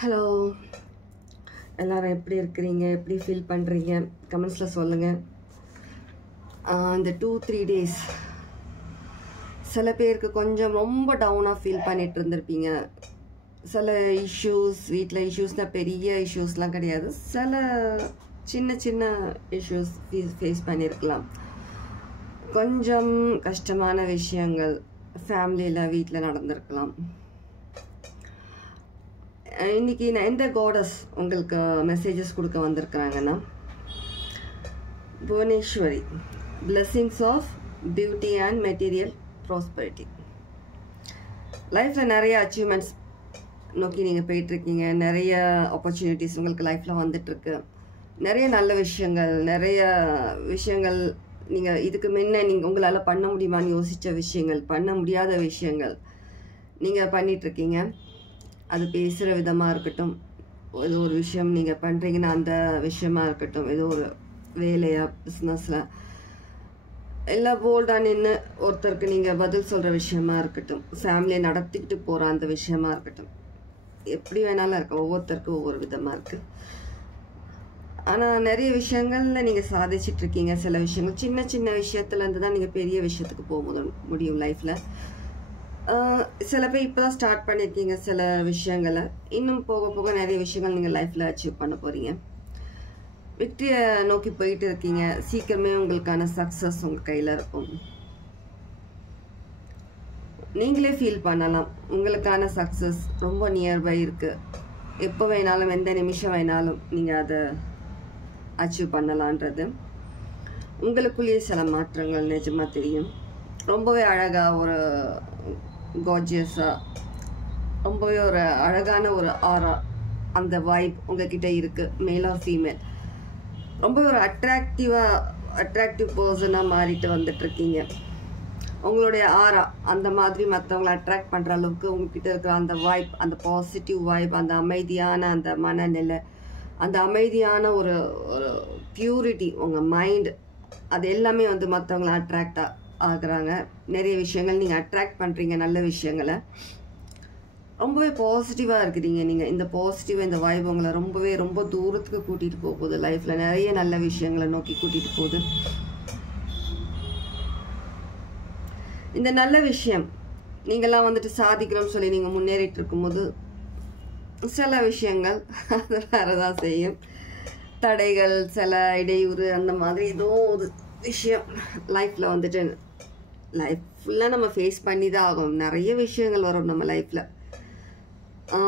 Hello, எல்லாரும் எப்படி இருக்கிறீங்க? எப்படி ஃபீல் பண்ணுறீங்க? கமெண்ட்ஸில் சொல்லுங்கள். இந்த 2-3 டேஸ் சில பேருக்கு கொஞ்சம் ரொம்ப டவுனாக ஃபீல் பண்ணிட்டு இருந்திருப்பீங்க. சில இஷ்யூஸ், வீட்டில் இஷ்யூஸ்னால் பெரிய இஷ்யூஸ்லாம் கிடையாது, சில சின்ன சின்ன இஷ்யூஸ் ஃபேஸ் பண்ணியிருக்கலாம். கொஞ்சம் கஷ்டமான விஷயங்கள் ஃபேமிலியில் வீட்டில் நடந்திருக்கலாம். இன்னைக்கு நான் எந்த காடஸ் உங்களுக்கு மெசேஜஸ் கொடுக்க வந்திருக்கிறாங்கன்னா, Bhuvaneshwari, blessings of beauty and material prosperity. லைஃப்பில் நிறைய அச்சீவ்மெண்ட்ஸ் நோக்கி நீங்கள் போயிட்டுருக்கீங்க. நிறைய ஆப்பர்ச்சுனிட்டிஸ் உங்களுக்கு லைஃப்பில் வந்துட்டுருக்கு. நிறைய நல்ல விஷயங்கள், நிறைய விஷயங்கள் நீங்கள் இதுக்கு முன்ன நீங்கள் உங்களால் பண்ண முடியுமான்னு யோசித்த விஷயங்கள், பண்ண முடியாத விஷயங்கள் நீங்கள் பண்ணிகிட்ருக்கீங்க. அது பேசுகிற விதமாக இருக்கட்டும், ஏதோ ஒரு விஷயம் நீங்கள் பண்ணுறீங்கன்னா அந்த விஷயமா இருக்கட்டும், ஏதோ ஒரு வேலையாக பிஸ்னஸில் எல்லாம் போல்டாக நின்று ஒருத்தருக்கு நீங்கள் பதில் சொல்கிற விஷயமா இருக்கட்டும், ஃபேமிலியை நடத்திக்கிட்டு போகிற அந்த விஷயமா இருக்கட்டும், எப்படி வேணாலும் இருக்கும். ஒவ்வொருத்தருக்கும் ஒவ்வொரு விதமாக இருக்குது. ஆனால் நிறைய விஷயங்களில் நீங்கள் சாதிச்சிட்ருக்கீங்க. சில விஷயங்கள் சின்ன சின்ன விஷயத்துலேருந்து தான் நீங்கள் பெரிய விஷயத்துக்கு போக முடியும் லைஃப்பில். சில பேர் இப்போ தான் ஸ்டார்ட் பண்ணியிருக்கீங்க சில விஷயங்களை. இன்னும் போக போக நிறைய விஷயங்கள் நீங்கள் லைஃப்பில் அச்சீவ் பண்ண போகிறீங்க. வெற்றியை நோக்கி போயிட்டு இருக்கீங்க. சீக்கிரமே உங்களுக்கான சக்ஸஸ் உங்கள் கையில் இருக்கும். நீங்களே ஃபீல் பண்ணலாம், உங்களுக்கான சக்ஸஸ் ரொம்ப நியர்பை இருக்குது. எப்போ வேணாலும், எந்த நிமிஷம் வேணாலும் நீங்கள் அதை அச்சீவ் பண்ணலான்றது உங்களுக்குள்ளேயே சில மாற்றங்கள் நிஜமாக தெரியும். ரொம்பவே அழகாக, ஒரு கார்ஜியஸாக, ரொம்பவே ஒரு அழகான ஒரு ஆரா, அந்த வைப் உங்ககிட்ட இருக்குது. மேல் ஆர் ஃபீமேல், ரொம்பவே ஒரு அட்ராக்டிவ் பர்சனாக மாறிட்டு வந்துட்டுருக்கீங்க. உங்களுடைய ஆரா அந்த மாதிரி மற்றவங்களை அட்ராக்ட் பண்ணுற அளவுக்கு உங்ககிட்ட இருக்கிற அந்த வைப், அந்த பாசிட்டிவ் வைப், அந்த அமைதியான அந்த மனநிலை, அந்த அமைதியான ஒரு பியூரிட்டி, உங்கள் மைண்ட், அது எல்லாமே வந்து மற்றவங்களை அட்ராக்ட் ஆகுறாங்க. நிறைய விஷயங்கள் நீங்கள் அட்ராக்ட் பண்ணுறீங்க, நல்ல விஷயங்களை. ரொம்பவே பாசிட்டிவாக இருக்கிறீங்க நீங்கள். இந்த பாசிட்டிவாக, இந்த வைப் உங்களை ரொம்ப தூரத்துக்கு கூட்டிகிட்டு போகுது. லைஃப்பில் நிறைய நல்ல விஷயங்களை நோக்கி கூட்டிகிட்டு போகுது. இந்த நல்ல விஷயம் நீங்களாம் வந்துட்டு சாதிக்கணும்னு சொல்லி நீங்கள் முன்னேறிட்டு இருக்கும்போது சில விஷயங்கள் அது வரதான் செய்யும். தடைகள், சில இடையூறு, அந்த மாதிரி ஏதோ ஒரு விஷயம் லைஃப்பில் வந்துட்டு லைஃப் ஃபுல்லாக நம்ம ஃபேஸ் பண்ணி தான் ஆகும். நிறைய விஷயங்கள் வரும் நம்ம லைஃப்பில்.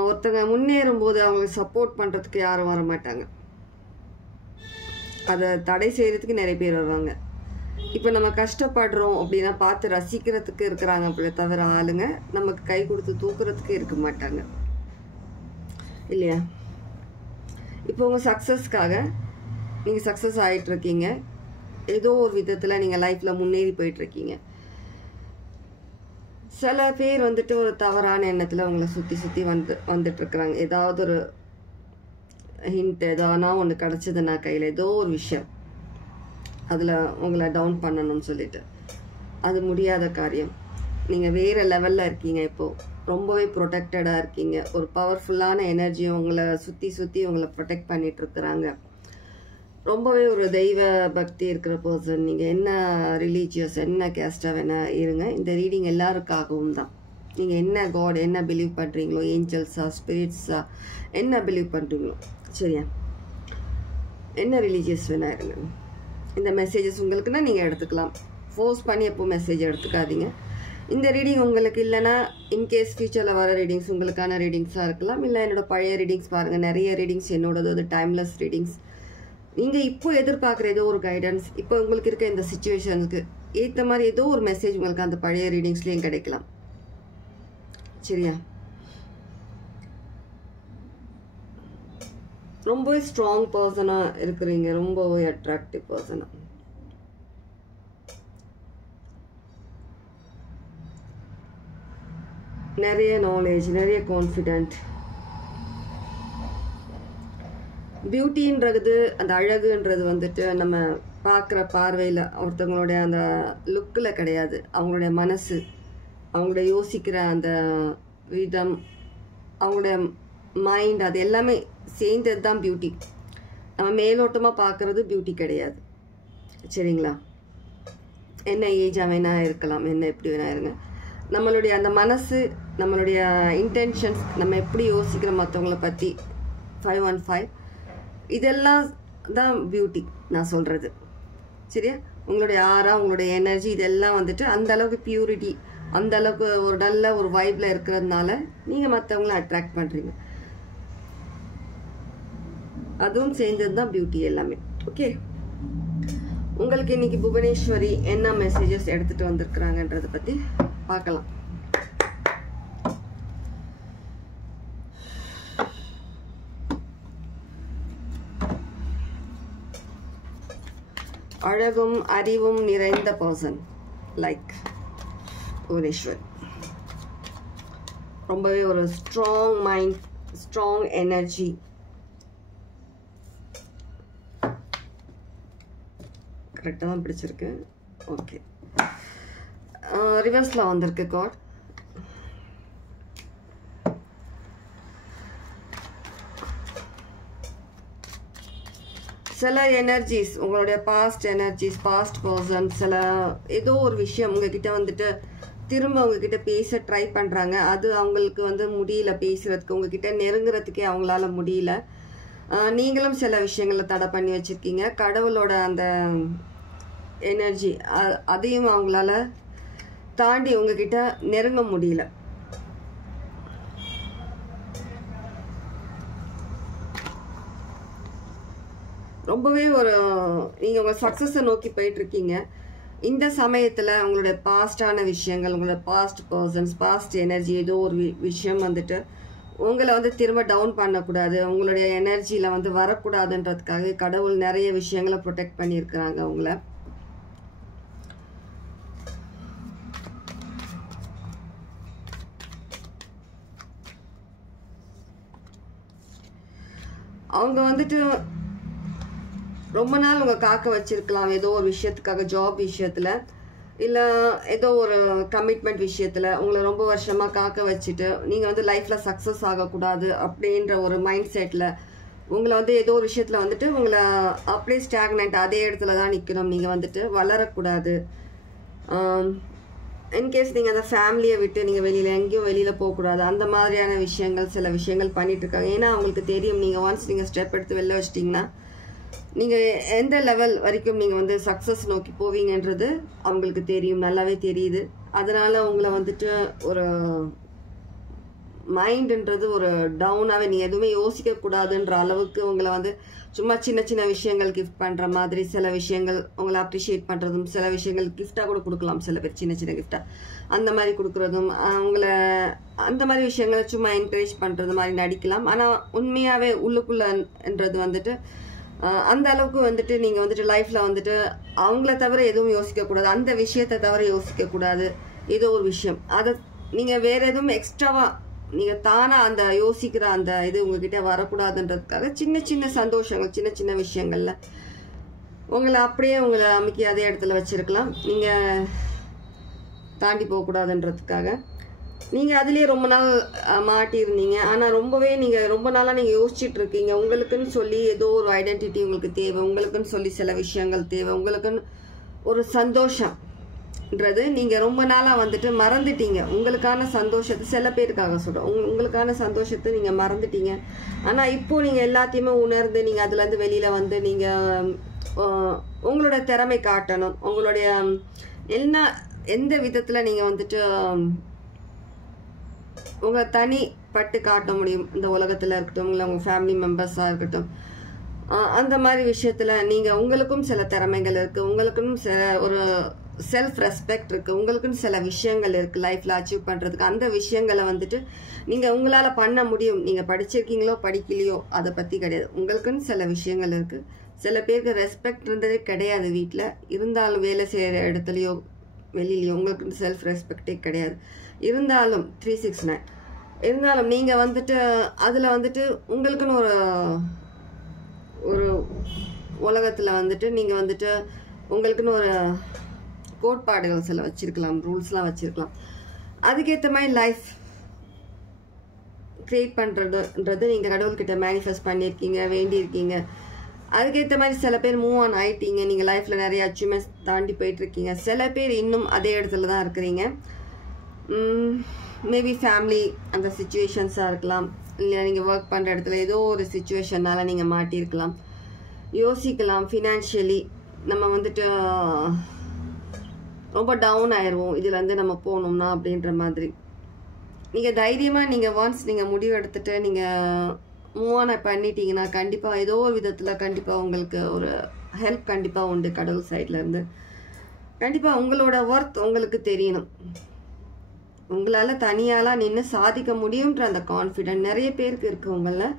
ஒருத்தங்க முன்னேறும் போது அவங்களுக்கு சப்போர்ட் பண்ணுறதுக்கு யாரும் வர மாட்டாங்க. அதை தடை செய்கிறதுக்கு நிறைய பேர் வருவாங்க. இப்போ நம்ம கஷ்டப்படுறோம் அப்படின்னா பார்த்து ரசிக்கிறதுக்கு இருக்கிறாங்க, அப்படி தவிர ஆளுங்க நமக்கு கை கொடுத்து தூக்குறதுக்கு இருக்க மாட்டாங்க, இல்லையா? இப்போ உங்கள் சக்ஸஸ்க்காக நீங்கள் சக்ஸஸ் ஆகிட்டுருக்கீங்க. ஏதோ ஒரு விதத்தில் நீங்கள் லைஃப்பில் முன்னேறி போயிட்டுருக்கீங்க. சில பேர் வந்துட்டு ஒரு தவறான எண்ணத்தில் உங்களை சுற்றி வந்துட்டுருக்குறாங்க. ஏதாவது ஒரு ஹிண்ட், ஏதானா ஒன்று கிடச்சிதுன்னா கையில், ஏதோ ஒரு விஷயம் அதில் உங்களை டவுன் பண்ணணும்னு சொல்லிட்டு, அது முடியாத காரியம். நீங்கள் வேறு லெவலில் இருக்கீங்க. இப்போது ரொம்பவே ப்ரொடெக்டடாக இருக்கீங்க. ஒரு பவர்ஃபுல்லான எனர்ஜி உங்களை சுற்றி உங்களை ப்ரொடெக்ட் பண்ணிகிட்ருக்குறாங்க. ரொம்பவே ஒரு தெய்வ பக்தி இருக்கிற பர்சன் நீங்கள். என்ன ரிலீஜியஸ், என்ன கேஸ்டாக வேணால் இருங்க. இந்த ரீடிங் எல்லாருக்காகவும் தான். நீங்கள் என்ன காட், என்ன பிலீவ் பண்ணுறீங்களோ, ஏஞ்சல்ஸா, ஸ்பிரிட்ஸா, என்ன பிலீவ் பண்ணுறீங்களோ, சரியா, என்ன ரிலீஜியஸ் வேணால் இருங்க. இந்த மெசேஜஸ் உங்களுக்குன்னா நீங்கள் எடுத்துக்கலாம். ஃபோர்ஸ் பண்ணி எப்போ மெசேஜ் எடுத்துக்காதீங்க. இந்த ரீடிங் உங்களுக்கு இல்லைன்னா, இன்கேஸ் ஃபியூச்சரில் வர ரீடிங்ஸ் உங்களுக்கான ரீடிங்ஸாக இருக்கலாம். இல்லை என்னோட பழைய ரீடிங்ஸ் பாருங்கள். நிறைய ரீடிங்ஸ் என்னோடது அது டைம்லெஸ் ரீடிங்ஸ். நீங்கள் இப்போ எதிர்பார்க்குற ஏதோ ஒரு கைடன்ஸ், இப்போ உங்களுக்கு இருக்க இந்த சிச்சுவேஷனுக்கு ஏற்ற மாதிரி ஏதோ ஒரு மெசேஜ் உங்களுக்கு அந்த பழைய ரீடிங்ஸ்லேயும் கிடைக்கலாம், சரியா? ரொம்பவே ஸ்ட்ராங் பர்சனாக இருக்கிறீங்க, ரொம்பவே அட்ராக்டிவ் பர்சனாக. நிறைய நாலேஜ், நிறைய கான்ஃபிடென்ட். பியூட்டின்றது, அந்த அழகுன்றது வந்துட்டு நம்ம பார்க்குற பார்வையில், ஒருத்தவங்களுடைய அந்த லுக்கில் கிடையாது. அவங்களுடைய மனசு, அவங்களுடைய யோசிக்கிற அந்த விதம், அவங்களுடைய மைண்ட், அது எல்லாமே சேர்ந்தது தான் பியூட்டி. நம்ம மேலோட்டமாக பார்க்குறது பியூட்டி கிடையாது. சரிங்களா? என்ன ஏஜ் வேணா இருக்கலாம், என்ன எப்படி வேணா இருங்க. நம்மளுடைய அந்த மனசு, நம்மளுடைய இன்டென்ஷன்ஸ், நம்ம எப்படி யோசிக்கிறோம் மற்றவங்களை பற்றி, 515 இதெல்லாம் தான் பியூட்டி நான் சொல்கிறது. சரியா? உங்களுடைய ஆரா, உங்களுடைய எனர்ஜி இதெல்லாம் வந்துட்டு அந்த அளவுக்கு பியூரிட்டி, அந்த அளவுக்கு ஒரு நல்ல ஒரு வைப்ல இருக்கிறதுனால நீங்கள் மற்றவங்கள அட்ராக்ட் பண்ணுறீங்க. அதுவும் சேர்ந்தது தான் பியூட்டி எல்லாமே. ஓகே, உங்களுக்கு இன்னைக்கு புவனேஸ்வரி என்ன மெசேஜஸ் எடுத்துட்டு வந்திருக்கிறாங்கன்றத பற்றி பார்க்கலாம். அழகும் அறிவும் நிறைந்த பர்சன் லைக் புவனேஸ்வரி. ரொம்பவே ஒரு ஸ்ட்ராங் மைண்ட், ஸ்ட்ராங் எனர்ஜி. கரெக்டாக தான் பிடிச்சிருக்கு. ஓகே, ரிவர்ஸில் வந்திருக்கு கார்ட். சில எனர்ஜிஸ், உங்களுடைய பாஸ்ட் எனர்ஜிஸ், பாஸ்ட் பர்சன், சில ஏதோ ஒரு விஷயம் உங்ககிட்ட வந்துட்டு திரும்ப உங்ககிட்ட பேச ட்ரை பண்ணுறாங்க. அது அவங்களுக்கு வந்து முடியல பேசுறதுக்கு, உங்ககிட்ட நெருங்குறதுக்கே அவங்களால முடியல. நீங்களும் சில விஷயங்களை தடை பண்ணி வச்சுருக்கீங்க. கடவுளோட அந்த எனர்ஜி அதையும் அவங்களால தாண்டி உங்ககிட்ட நெருங்க முடியல. ரொம்பவே ஒரு நீங்கள் உங்கள் சக்ஸஸை நோக்கி போயிட்டுருக்கீங்க. இந்த சமயத்தில் உங்களுடைய பாஸ்டான விஷயங்கள், உங்களோட பாஸ்ட் பர்சன்ஸ், பாஸ்ட் எனர்ஜி, ஏதோ ஒரு விஷயம் வந்துட்டு உங்களை வந்து திரும்ப டவுன் பண்ணக்கூடாது, உங்களுடைய எனர்ஜியில் வந்து வரக்கூடாதுன்றதுக்காக கடவுள் நிறைய விஷயங்களை ப்ரொடெக்ட் பண்ணியிருக்கிறாங்க உங்களை. அவங்க வந்துட்டு ரொம்ப நாள் உங்கள் காக்க வச்சிருக்கலாம், ஏதோ ஒரு விஷயத்துக்காக, ஜாப் விஷயத்தில், இல்லை ஏதோ ஒரு கமிட்மெண்ட் விஷயத்தில் உங்களை ரொம்ப வருஷமாக காக்க வச்சுட்டு நீங்கள் வந்து லைஃப்பில் சக்ஸஸ் ஆகக்கூடாது அப்படின்ற ஒரு மைண்ட் செட்டில் உங்களை வந்து ஏதோ ஒரு விஷயத்தில் வந்துட்டு உங்களை அப்படியே ஸ்டாக்னன்ட், அதே இடத்துல தான் நிற்கணும், நீங்கள் வந்துட்டு வளரக்கூடாது. இன்கேஸ் நீங்கள் அந்த ஃபேமிலியை விட்டு நீங்கள் வெளியில் எங்கேயும் வெளியில் போகக்கூடாது, அந்த மாதிரியான விஷயங்கள், சில விஷயங்கள் பண்ணிகிட்ருக்காங்க. ஏன்னா அவங்களுக்கு தெரியும் நீங்கள் ஒன்ஸ் நீங்கள் ஸ்டெப் எடுத்து வெளில வச்சிட்டிங்கன்னா நீங்கள் எந்த லெவல் வரைக்கும் நீங்கள் வந்து சக்ஸஸ் நோக்கி போவீங்கன்றது அவங்களுக்கு தெரியும், நல்லாவே தெரியுது. அதனால் உங்களை வந்துட்டு ஒரு மைண்டுன்றது ஒரு டவுனாகவே, நீ எதுவுமே யோசிக்கக்கூடாதுன்ற அளவுக்கு உங்களை வந்து சும்மா சின்ன சின்ன விஷயங்கள் கிஃப்ட் பண்ணுற மாதிரி, சில விஷயங்கள் உங்களை அப்ரிஷியேட் பண்ணுறதும், சில விஷயங்கள் கிஃப்டாக கூட கொடுக்கலாம், சில பேர் சின்ன சின்ன கிஃப்டாக அந்த மாதிரி கொடுக்குறதும், உங்களை அந்த மாதிரி விஷயங்களை சும்மா என்கரேஜ் பண்ணுறது மாதிரி நடிக்கலாம். ஆனால் உண்மையாகவே உள்ளுக்குள்ளன்றது வந்துட்டு அந்த அளவுக்கு வந்துட்டு நீங்கள் வந்துட்டு லைஃப்பில் வந்துட்டு அவங்கள தவிர எதுவும் யோசிக்கக்கூடாது, அந்த விஷயத்தை தவிர யோசிக்கக்கூடாது. ஏதோ ஒரு விஷயம் அதை நீங்கள் வேறு எதுவும் எக்ஸ்ட்ராவாக நீங்கள் தானாக அந்த யோசிக்கிற அந்த இது உங்ககிட்ட வரக்கூடாதுன்றதுக்காக சின்ன சின்ன சந்தோஷங்கள், சின்ன சின்ன விஷயங்களில் உங்களை அப்படியே உங்களை அமைக்கி அதே இடத்துல வச்சுருக்கலாம். நீங்கள் தாண்டி போகக்கூடாதுன்றதுக்காக நீங்கள் அதுலேயே ரொம்ப நாள் மாட்டியிருந்தீங்க. ஆனால் ரொம்பவே நீங்கள் ரொம்ப நாளாக நீங்கள் யோசிச்சுட்டு இருக்கீங்க. உங்களுக்குன்னு சொல்லி ஏதோ ஒரு ஐடென்டிட்டி உங்களுக்கு தேவை, உங்களுக்குன்னு சொல்லி சில விஷயங்கள் தேவை, உங்களுக்குன்னு ஒரு சந்தோஷம்ன்றது நீங்கள் ரொம்ப நாளாக வந்துட்டு மறந்துட்டீங்க. உங்களுக்கான சந்தோஷத்தை, சில பேருக்காக சொல்கிறோம், உங்களுக்கான சந்தோஷத்தை நீங்கள் மறந்துட்டீங்க. ஆனால் இப்போது நீங்கள் எல்லாத்தையுமே உணர்ந்து நீங்கள் அதுலேருந்து வெளியில் வந்து நீங்கள் உங்களோட திறமை காட்டணும். உங்களுடைய எந்த விதத்தில் நீங்கள் வந்துட்டு உங்களை தனிப்பட்டு காட்ட முடியும் இந்த உலகத்தில் இருக்கட்டும், இல்லை உங்கள் ஃபேமிலி மெம்பர்ஸாக இருக்கட்டும், அந்த மாதிரி விஷயத்தில் நீங்கள் உங்களுக்கும் சில திறமைகள் இருக்குது, உங்களுக்கும் சில ஒரு செல்ஃப் ரெஸ்பெக்ட் இருக்குது, உங்களுக்குன்னு சில விஷயங்கள் இருக்குது லைஃப்பில் அச்சீவ் பண்ணுறதுக்கு. அந்த விஷயங்களை வந்துட்டு நீங்கள் உங்களால் பண்ண முடியும். நீங்கள் படிச்சிருக்கீங்களோ படிக்கலையோ அதை பற்றி கிடையாது, உங்களுக்குன்னு சில விஷயங்கள் இருக்குது. சில பேருக்கு ரெஸ்பெக்ட் இருந்ததே கிடையாது வீட்டில், இருந்தாலும் வேலை செய்கிற இடத்துலையோ வெளியிலையோ உங்களுக்குன்னு செல்ஃப் ரெஸ்பெக்டே கிடையாது. இருந்தாலும் 369 இருந்தாலும் நீங்கள் வந்துட்டு அதில் வந்துட்டு உங்களுக்குன்னு ஒரு உலகத்தில் வந்துட்டு நீங்கள் வந்துட்டு உங்களுக்குன்னு ஒரு கோட்பாடுகள் சில வச்சுருக்கலாம், ரூல்ஸ்லாம் வச்சுருக்கலாம். அதுக்கேற்ற மாதிரி லைஃப் க்ரியேட் பண்ணுறதுன்றது நீங்கள் கடவுள்கிட்ட மேனிஃபெஸ்ட் பண்ணியிருக்கீங்க, வேண்டியிருக்கீங்க. அதுக்கேற்ற மாதிரி சில பேர் மூவ் ஆன் ஆகிட்டீங்க. நீங்கள் லைஃப்பில் நிறைய அச்சீவ்மெண்ட்ஸ் தாண்டி போயிட்டுருக்கீங்க. சில பேர் இன்னும் அதே இடத்துல தான் இருக்கிறீங்க. மேபி ஃபேமிலி அந்த சுச்சுவேஷன்ஸாக இருக்கலாம், இல்லை நீங்கள் ஒர்க் பண்ணுற இடத்துல ஏதோ ஒரு சுச்சுவேஷனால் நீங்கள் மாட்டியிருக்கலாம். யோசிக்கலாம், ஃபினான்ஷியலி நம்ம வந்துட்டு ரொம்ப டவுன் ஆயிடுவோம் இதுலேருந்து நம்ம போகணும்னா அப்படின்ற மாதிரி. நீங்கள் தைரியமாக நீங்கள் ஒன்ஸ் நீங்கள் முடிவு எடுத்துகிட்டு நீங்கள் மூவ் ஆன் பண்ணிட்டீங்கன்னா கண்டிப்பாக ஏதோ ஒரு விதத்தில் கண்டிப்பாக உங்களுக்கு ஒரு ஹெல்ப் கண்டிப்பாக உண்டு கடவுள் சைட்லேருந்து. கண்டிப்பாக உங்களோட ஒர்த் உங்களுக்கு தெரியணும். உங்களால் தனியாலாம் நின்று சாதிக்க முடியுன்ற அந்த கான்ஃபிடென்ட் நிறைய பேருக்கு இருக்குது உங்களில்.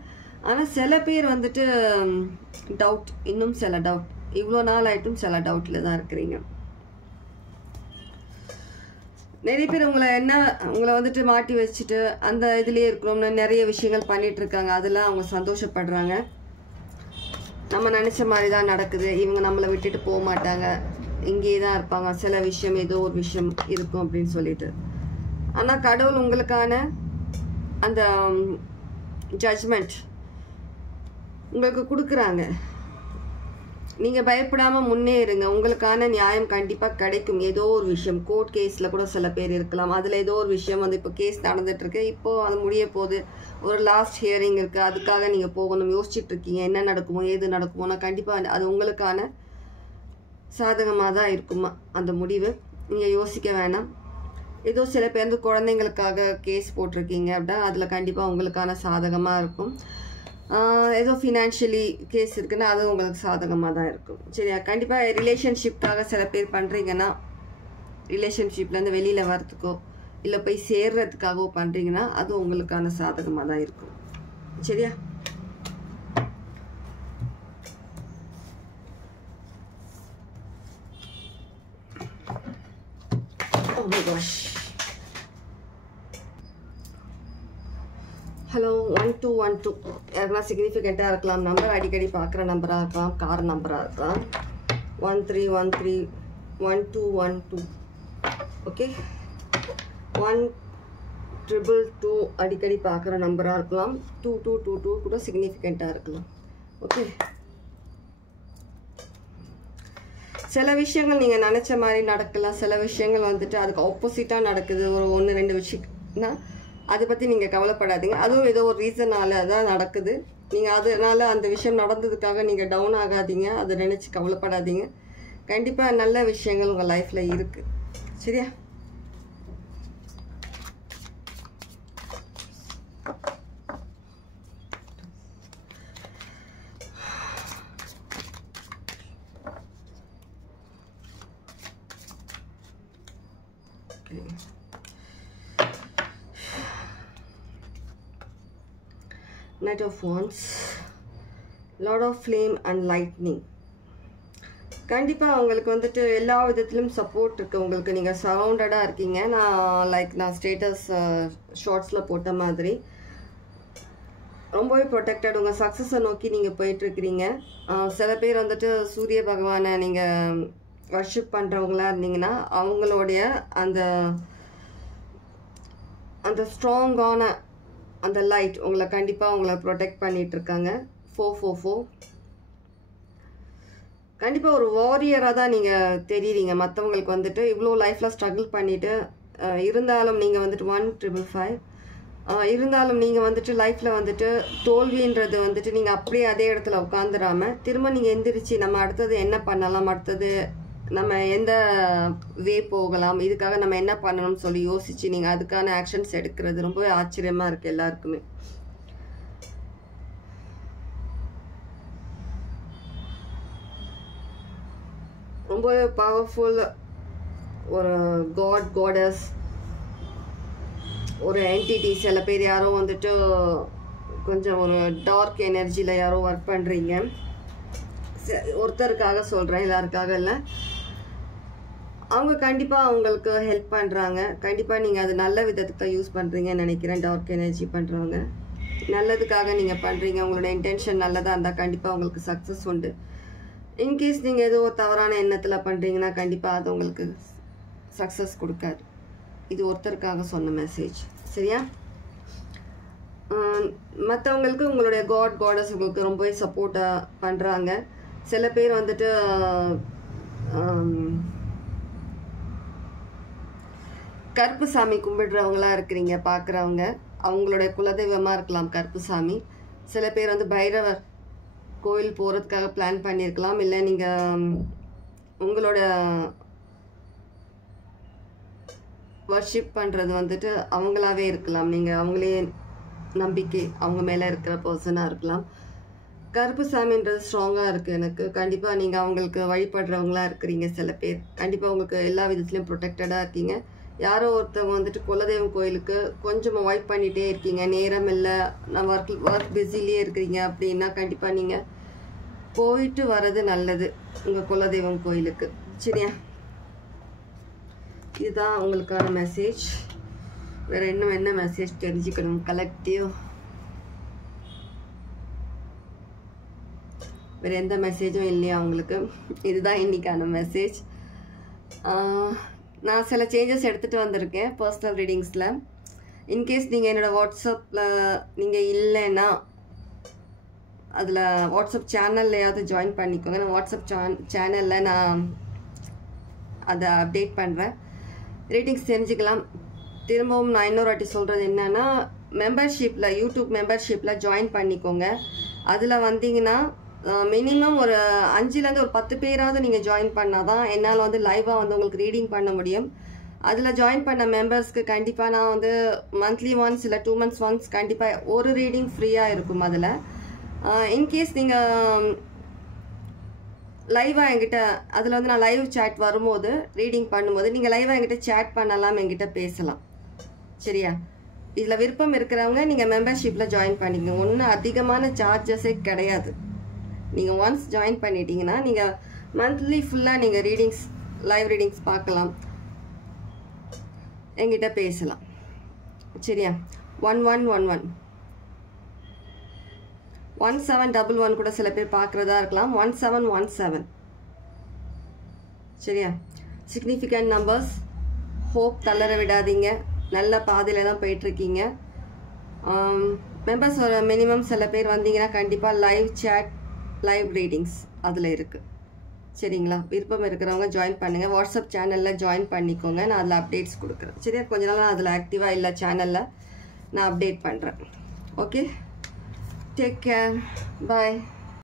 ஆனால் சில பேர் வந்துட்டு டவுட், இன்னும் சில டவுட், இவ்வளோ நாள் ஆகிட்டும் சில டவுட்டில் தான் இருக்கிறீங்க. நிறைய பேர் உங்களை வந்துட்டு மாட்டி வச்சுட்டு அந்த இதுலேயே இருக்கிறோம்னு நிறைய விஷயங்கள் பண்ணிட்டு இருக்காங்க. அதெல்லாம் அவங்க சந்தோஷப்படுறாங்க. நம்ம நினச்ச மாதிரி தான் நடக்குது, இவங்க நம்மளை விட்டுட்டு போக மாட்டாங்க, இங்கேயே தான் இருப்பாங்க, சில விஷயம் ஏதோ ஒரு விஷயம் இருக்கும் அப்படின்னு சொல்லிட்டு. ஆனால் கடவுள் உங்களுக்கான அந்த ஜட்ஜ்மெண்ட் உங்களுக்கு கொடுக்குறாங்க. நீங்கள் பயப்படாமல் முன்னேறுங்க, உங்களுக்கான நியாயம் கண்டிப்பாக கிடைக்கும். ஏதோ ஒரு விஷயம் கோர்ட் கேஸில் கூட சில பேர் இருக்கலாம், அதில் ஏதோ ஒரு விஷயம் வந்து இப்போ கேஸ் நடந்துகிட்ருக்கு, இப்போது அது முடிய போகுது, ஒரு லாஸ்ட் ஹியரிங் இருக்குது, அதுக்காக நீங்கள் போகணும், யோசிச்சுட்டு இருக்கீங்க என்ன நடக்குமோ ஏது நடக்குமோனா கண்டிப்பாக அது உங்களுக்கான சாதகமாக தான் இருக்குமா அந்த முடிவு. நீங்கள் யோசிக்க வேணாம். ஏதோ சில பேர் வந்து குழந்தைங்களுக்காக கேஸ் போட்டிருக்கீங்க அப்படின்னா அதில் கண்டிப்பாக உங்களுக்கான சாதகமாக இருக்கும். ஏதோ ஃபினான்ஷியலி கேஸ் இருக்குன்னா அது உங்களுக்கு சாதகமாக தான் இருக்கும். சரியா? கண்டிப்பாக ரிலேஷன்ஷிப்காக சில பேர் பண்ணுறீங்கன்னா, ரிலேஷன்ஷிப்லேருந்து வெளியில் வரத்துக்கோ இல்லை போய் சேர்றதுக்காகவோ பண்ணுறீங்கன்னா அது உங்களுக்கான சாதகமாக தான் இருக்கும். சரியா? Oh my gosh. ஹலோ 1212 யாருன்னா சிக்னிஃபிகண்ட்டாக இருக்கலாம். நம்பர் அடிக்கடி பார்க்குற நம்பராக இருக்கலாம், கார் நம்பராக இருக்கலாம். 13131212. ஓகே, 1222 அடிக்கடி பார்க்குற நம்பராக இருக்கலாம். 2222 கூட சிக்னிஃபிகண்ட்டாக இருக்கலாம். ஓகே, சில விஷயங்கள் நீங்கள் நினச்ச மாதிரி நடக்கலாம், சில விஷயங்கள் வந்துட்டு அதுக்கு ஆப்போசிட்டாக நடக்குது. ஒரு 1-2 விஷயம்னா அதை பற்றி நீங்கள் கவலைப்படாதீங்க. அதுவும் ஏதோ ஒரு ரீசனால் தான் நடக்குது. நீங்கள் அதனால அந்த விஷயம் நடந்ததுக்காக நீங்கள் டவுன் ஆகாதீங்க, அதை நினச்சி கவலைப்படாதீங்க. கண்டிப்பாக நல்ல விஷயங்கள் உங்கள் லைஃப்பில் இருக்குது. சரியா? Knight of Wands, Lord of Flame and Lightning. கண்டிப்பாக உங்களுக்கு வந்துட்டு எல்லா விதத்திலும் சப்போர்ட் இருக்குது உங்களுக்கு. நீங்கள் சரௌண்டடாக இருக்கீங்க. நான் ஸ்டேட்டஸ் ஷார்ட்ஸில் போட்ட மாதிரி ரொம்பவே ப்ரொடெக்டட். உங்கள் சக்ஸஸை நோக்கி நீங்கள் போயிட்டுருக்கிறீங்க. சில பேர் வந்துட்டு சூரிய பகவானை நீங்கள் வர்ஷிப் பண்ணுறவங்களா இருந்தீங்கன்னா அவங்களுடைய அந்த அந்த ஸ்ட்ராங்கான அந்த லைட் உங்களை கண்டிப்பாக உங்களை ப்ரொடெக்ட் பண்ணிகிட்ருக்காங்க. 444 கண்டிப்பாக ஒரு வாரியராக தான் நீங்கள் தெரியுறீங்க. மற்றவங்களுக்கு வந்துட்டு இவ்வளோ லைஃப்பில் ஸ்ட்ரகிள் பண்ணிவிட்டு இருந்தாலும் நீங்கள் வந்துட்டு 1555 இருந்தாலும் நீங்கள் வந்துட்டு லைஃப்பில் வந்துட்டு தோல்வின்றது வந்துட்டு நீங்கள் அப்படியே அதே இடத்துல உட்காந்துடாமல் திரும்ப நீங்கள் எந்திரிச்சு நம்ம அடுத்தது என்ன பண்ணலாம், அடுத்தது நம்ம எந்த வே போகலாம், இதுக்காக நம்ம என்ன பண்ணணும்னு சொல்லி யோசிச்சு நீங்கள் அதுக்கான ஆக்ஷன்ஸ் எடுக்கிறது ரொம்பவே ஆச்சரியமாக இருக்குது எல்லாருக்குமே. ரொம்பவே பவர்ஃபுல் ஒரு காடஸ் ஒரு என்டிட்டி. சில பேர் யாரோ வந்துட்டு கொஞ்சம் ஒரு டார்க் எனர்ஜியில் யாரோ ஒர்க் பண்ணுறீங்க. ஒருத்தருக்காக சொல்கிறேன், எல்லாருக்காக இல்லை. அவங்க கண்டிப்பாக அவங்களுக்கு ஹெல்ப் பண்ணுறாங்க. கண்டிப்பாக நீங்கள் அது நல்ல விதத்துக்கு தான் யூஸ் பண்ணுறீங்கன்னு நினைக்கிறேன். டார்க் எனர்ஜி பண்ணுறவங்க நல்லதுக்காக நீங்கள் பண்ணுறீங்க. உங்களோட இன்டென்ஷன் நல்லதாக இருந்தால் கண்டிப்பாக உங்களுக்கு சக்ஸஸ் உண்டு. இன்கேஸ் நீங்கள் ஏதோ தவறான எண்ணத்தில் பண்ணுறீங்கன்னா கண்டிப்பாக அது உங்களுக்கு சக்ஸஸ் கொடுக்காது. இது ஒருத்தருக்காக சொன்ன மெசேஜ். சரியா? மற்றவங்களுக்கு உங்களுடைய காடஸ் உங்களுக்கு ரொம்பவே சப்போர்ட்டாக பண்ணுறாங்க. சில பேர் வந்துட்டு கருப்பு சாமி கும்பிடுறவங்களா இருக்கிறீங்க பார்க்குறவங்க, அவங்களுடைய குலதெய்வமாக இருக்கலாம் கருப்பு சாமி. சில பேர் வந்து பைரவர் கோயில் போகிறதுக்காக பிளான் பண்ணியிருக்கலாம். இல்லை நீங்கள் உங்களோட வர்ஷிப் பண்ணுறது வந்துட்டு அவங்களாவே இருக்கலாம். நீங்கள் அவங்களே நம்பிக்கை அவங்க மேலே இருக்கிற பர்சனாக இருக்கலாம். கருப்பு சாமின்றது ஸ்ட்ராங்காக இருக்குது எனக்கு. கண்டிப்பாக நீங்கள் அவங்களுக்கு வழிபடுறவங்களா இருக்கிறீங்க. சில பேர் கண்டிப்பாக உங்களுக்கு எல்லா விதத்துலையும் ப்ரொடெக்டடாக இருக்கீங்க. யாரோ ஒருத்தவங்க வந்துட்டு குலதெய்வம் கோயிலுக்கு கொஞ்சம் அவாய்ட் பண்ணிகிட்டே இருக்கீங்க, நேரம் இல்லை, நான் ஒர்க் பிஸிலேயே இருக்கிறீங்க அப்படின்னா கண்டிப்பாக நீங்கள் போயிட்டு வர்றது நல்லது உங்கள் குலதெய்வம் கோயிலுக்கு. சரியா? இதுதான் உங்களுக்கான மெசேஜ். வேறு இன்னும் என்ன மெசேஜ் தெரிஞ்சுக்கணும்? கலெக்டிவ் வேறு எந்த மெசேஜும் இல்லையா உங்களுக்கு? இதுதான் இன்றைக்கான மெசேஜ். நான் சில சேஞ்சஸ் எடுத்துகிட்டு வந்திருக்கேன் பர்சனல் ரீடிங்ஸில். இன்கேஸ் நீங்கள் என்னோடய வாட்ஸ்அப்பில் நீங்கள் இல்லைன்னா அதில் வாட்ஸ்அப் சேனல்லையாவது ஜாயின் பண்ணிக்கோங்க. நான் வாட்ஸ்அப் சேனலில் நான் அதை அப்டேட் பண்ணுறேன். ரீடிங்ஸ் தெரிஞ்சுக்கலாம். திரும்பவும் நான் இன்னொரு வாட்டி சொல்கிறது என்னென்னா, மெம்பர்ஷிப்பில் யூடியூப் மெம்பர்ஷிப்பில் ஜாயின் பண்ணிக்கோங்க. அதில் வந்தீங்கன்னா மினிமம் ஒரு 5லேருந்து ஒரு 10 பேராவது நீங்கள் ஜாயின் பண்ணால் தான் என்னால் வந்து லைவாக வந்து உங்களுக்கு ரீடிங் பண்ண முடியும். அதில் ஜாயின் பண்ண மெம்பர்ஸ்க்கு கண்டிப்பாக நான் வந்து மந்த்லி ஒன்ஸ் இல்லை 2 months ஒன்ஸ் கண்டிப்பாக ஒரு ரீடிங் ஃப்ரீயாக இருக்கும். அதில் இன்கேஸ் நீங்கள் லைவாக என்கிட்ட அதில் வந்து நான் லைவ் சேட் வரும்போது ரீடிங் பண்ணும்போது நீங்கள் லைவாக என்கிட்ட சேட் பண்ணலாம், என்கிட்ட பேசலாம். சரியா? இதில் விருப்பம் இருக்கிறவங்க நீங்கள் மெம்பர்ஷிப்பில் ஜாயின் பண்ணிக்கோங்க. ஒன்றும் அதிகமான சார்ஜஸே கிடையாது. நீங்கள் ஒன்ஸ் ஜாயின் பண்ணிட்டீங்கன்னா நீங்கள் மந்த்லி ஃபுல்லாக நீங்கள் ரீடிங்ஸ் லைவ் ரீடிங்ஸ் பார்க்கலாம், என்கிட்ட பேசலாம். சரியா? 1111 1711 கூட சில பேர் பார்க்குறதா இருக்கலாம். 1717. சரியா? Significant numbers. ஹோப் தளர விடாதீங்க. நல்ல பாதையில் தான் போயிட்டுருக்கீங்க. மெம்பர்ஸ் ஒரு மினிமம் சில பேர் வந்தீங்கன்னா கண்டிப்பாக லைவ் சேட் லைவ் ரீடிங்ஸ் அதில் இருக்குது. சரிங்களா? விருப்பம் இருக்கிறவங்க ஜாயின் பண்ணுங்கள். வாட்ஸ்அப் சேனலில் ஜாயின் பண்ணிக்கோங்க. நான் அதில் அப்டேட்ஸ் கொடுக்குறேன். சரியா? கொஞ்ச நாள் நான் அதில் ஆக்டிவாக இல்லை சேனலில், நான் அப்டேட் பண்ணுறேன். ஓகே, டேக் கேர், பாய்.